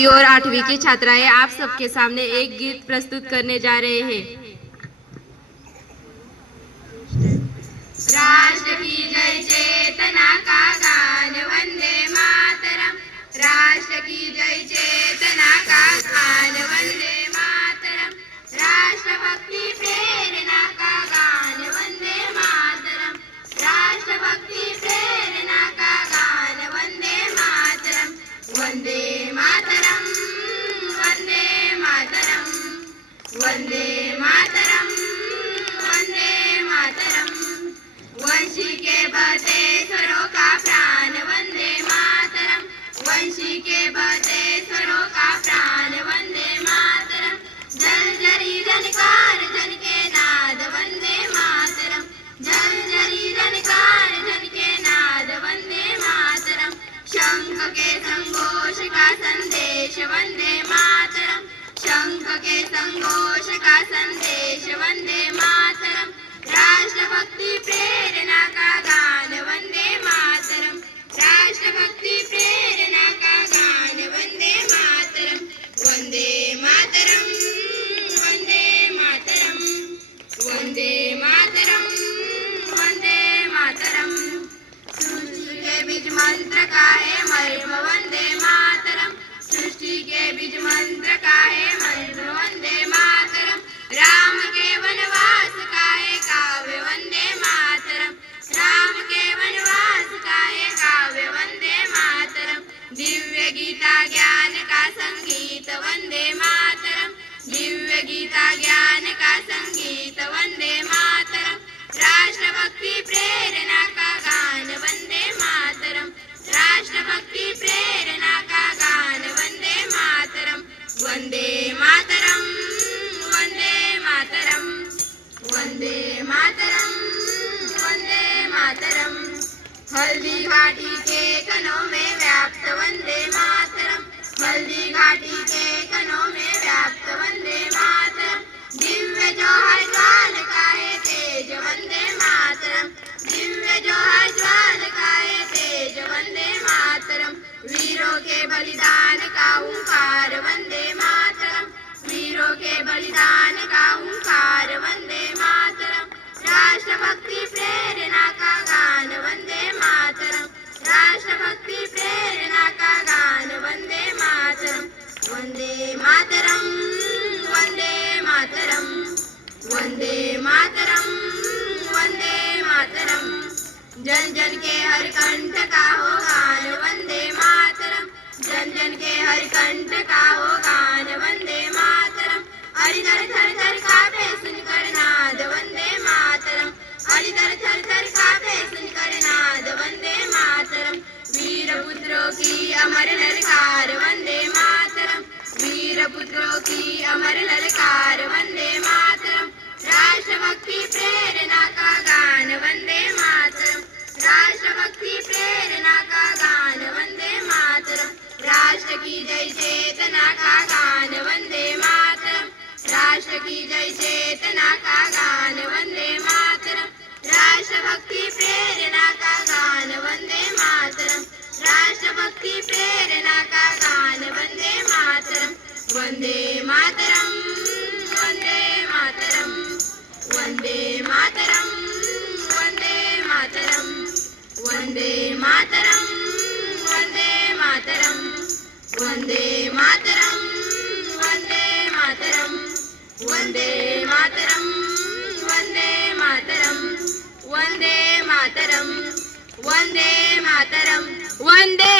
और 8वीं की छात्राएं आप सबके सामने एक गीत प्रस्तुत करने जा रहे हैं। राष्ट्र की जय चेतना का गान वंदे मातरम, राष्ट्र की जय चेतना का गान वंदे मातरम, राष्ट्रभक्ति प्रेरणा का गान वंदे मातरम, राष्ट्रभक्ति प्रेरणा का गान वंदे मातरम, वंदे मातरम, वंदे मातरम, वंदे मातरम, वंदे मातरम। वंशी के बहते स्वरों का प्राण वंदे मातरम, वंशी के बहते स्वरों का प्राण वंदे मातरम, जल जरी जनकार जन के नाद वंदे मातरम, जल जरी जनकार जन के नाद वंदे मातरम, शंख के संघोष का संदेश वंदे मातरम, शंख के संघोष का संदेश वंदे मातरम, राष्ट्रभक्ति प्रेरणा का गान वंदे मातरम, राष्ट्रभक्ति प्रेरणा का गान वंदे मातरम, वंदे मातरम, वंदे मातरम, वंदे मातरम, वंदे मातरम। सृष्टि के बीज मंत्र का है महिमा वंदे मातरम, सृष्टि के बीज मंत्र का है महिमा वंदे मातरम, राम के वनवास का है काव्य वंदे मातरम, राम के वनवास का है काव्य वंदे मातरम, दिव्य गीता ज्ञान का संगीत वंदे मातरम, दिव्य गीता ज्ञान का संगीत वंदे मातरम, राष्ट्रभक्ति प्रेरणा का गान वंदे मातरम, राष्ट्रभक्ति प्रेरणा का गान वंदे मातरम, वंदे मातरम, वंदे मातरम, वंदे मातरम, वंदे मातरम। हल्दी घाटी के कनों में व्याप्त वंदे मातरम, हल्दी घाटी के कनों में व्याप्त वंदे मातरम, दिव्य जोहर ज्वाल का है तेज वंदे मातरम, दिव्य जोहर ज्वाल का है तेज वंदे मातरम, वीरों के बलिदान का ओंकार वंदे मातरम, वीरों के बलिदान का ओंकार वंदे मातरम, राष्ट्रभक्ति प्रेरणा का गान वंदे मातरम, राष्ट्रभक्ति प्रेरणा का गान वंदे मातरम, वंदे मातरम, वंदे मातरम, वंदे मातरम, वंदे मातरम। जन जन के हर कंठ का हो गान वंदे मातरम, जन जन के हर कंठ का हो गान वंदे मातरम, हरिधर थर थर कांपे सुनकर नाद वंदे मातरम, हरिधर थर थर कांपे सुनकर नाद वंदे मातरम, वीर पुत्रों की अमर ललकार वंदे मातरम, वीर पुत्रों की अमर ललकार वंदे मातरम, राष्ट्रभक्ति प्रेरणा का गान वंदे मातरम, राष्ट्रभक्ति प्रेरणा का गान वंदे मातरम, राष्ट्र की जय चेतना का गान वंदे मातरम, राष्ट्र की जय चेतना का गान वंदे मातरम, राष्ट्रभक्ति प्रेरणा का गान वंदे मातरम, राष्ट्रभक्ति प्रेरणा का गान वंदे मातरम, वंदे मातरम, वंदे मातरम, वंदे मातरम, वंदे मातरम, वंदे मातरम, वंदे मातरम, वंदे मातरम, वंदे मातरम, वंदे मातरम, वंदे मातरम, वंदे मातरम, वंदे मातरम, वंदे